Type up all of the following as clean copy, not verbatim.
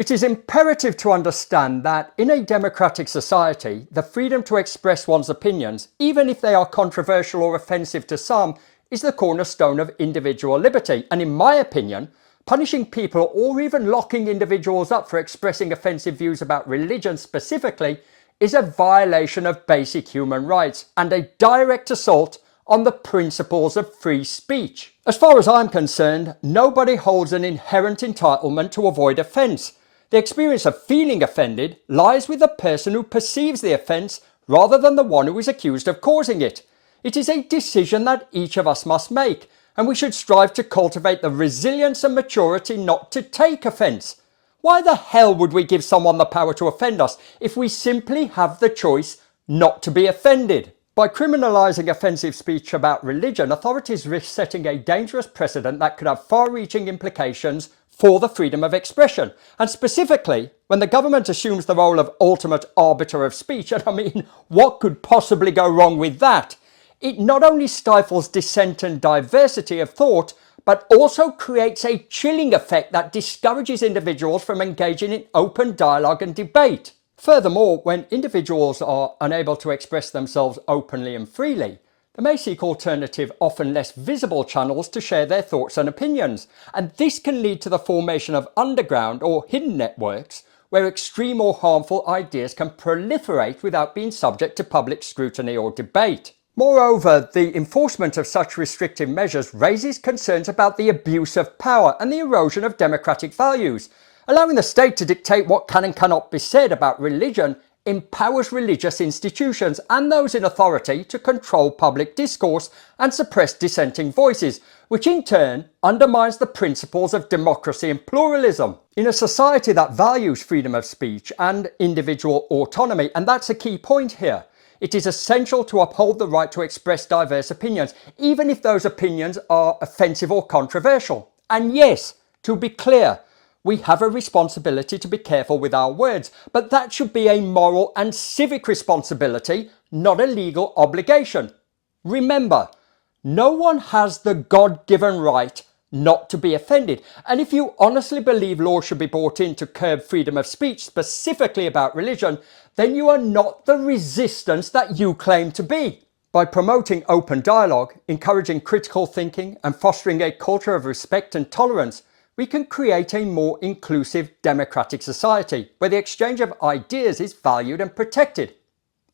It is imperative to understand that in a democratic society, the freedom to express one's opinions, even if they are controversial or offensive to some, is the cornerstone of individual liberty. And in my opinion, punishing people or even locking individuals up for expressing offensive views about religion specifically is a violation of basic human rights and a direct assault on the principles of free speech. As far as I'm concerned, nobody holds an inherent entitlement to avoid offence. The experience of feeling offended lies with the person who perceives the offence rather than the one who is accused of causing it. It is a decision that each of us must make, and we should strive to cultivate the resilience and maturity not to take offence. Why the hell would we give someone the power to offend us if we simply have the choice not to be offended? By criminalising offensive speech about religion, authorities risk setting a dangerous precedent that could have far-reaching implications for the freedom of expression. And specifically, when the government assumes the role of ultimate arbiter of speech, and I mean, what could possibly go wrong with that? It not only stifles dissent and diversity of thought, but also creates a chilling effect that discourages individuals from engaging in open dialogue and debate. Furthermore, when individuals are unable to express themselves openly and freely, they may seek alternative, often less visible channels to share their thoughts and opinions. And this can lead to the formation of underground or hidden networks where extreme or harmful ideas can proliferate without being subject to public scrutiny or debate. Moreover, the enforcement of such restrictive measures raises concerns about the abuse of power and the erosion of democratic values. Allowing the state to dictate what can and cannot be said about religion empowers religious institutions and those in authority to control public discourse and suppress dissenting voices, which in turn undermines the principles of democracy and pluralism. In a society that values freedom of speech and individual autonomy, and that's a key point here, it is essential to uphold the right to express diverse opinions, even if those opinions are offensive or controversial. And yes, to be clear, we have a responsibility to be careful with our words, but that should be a moral and civic responsibility, not a legal obligation. Remember, no one has the God-given right not to be offended. And if you honestly believe laws should be brought in to curb freedom of speech, specifically about religion, then you are not the resistance that you claim to be. By promoting open dialogue, encouraging critical thinking, and fostering a culture of respect and tolerance, we can create a more inclusive democratic society where the exchange of ideas is valued and protected.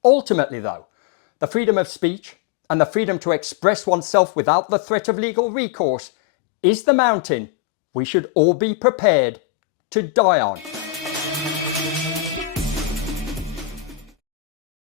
Ultimately though, the freedom of speech and the freedom to express oneself without the threat of legal recourse is the mountain we should all be prepared to die on.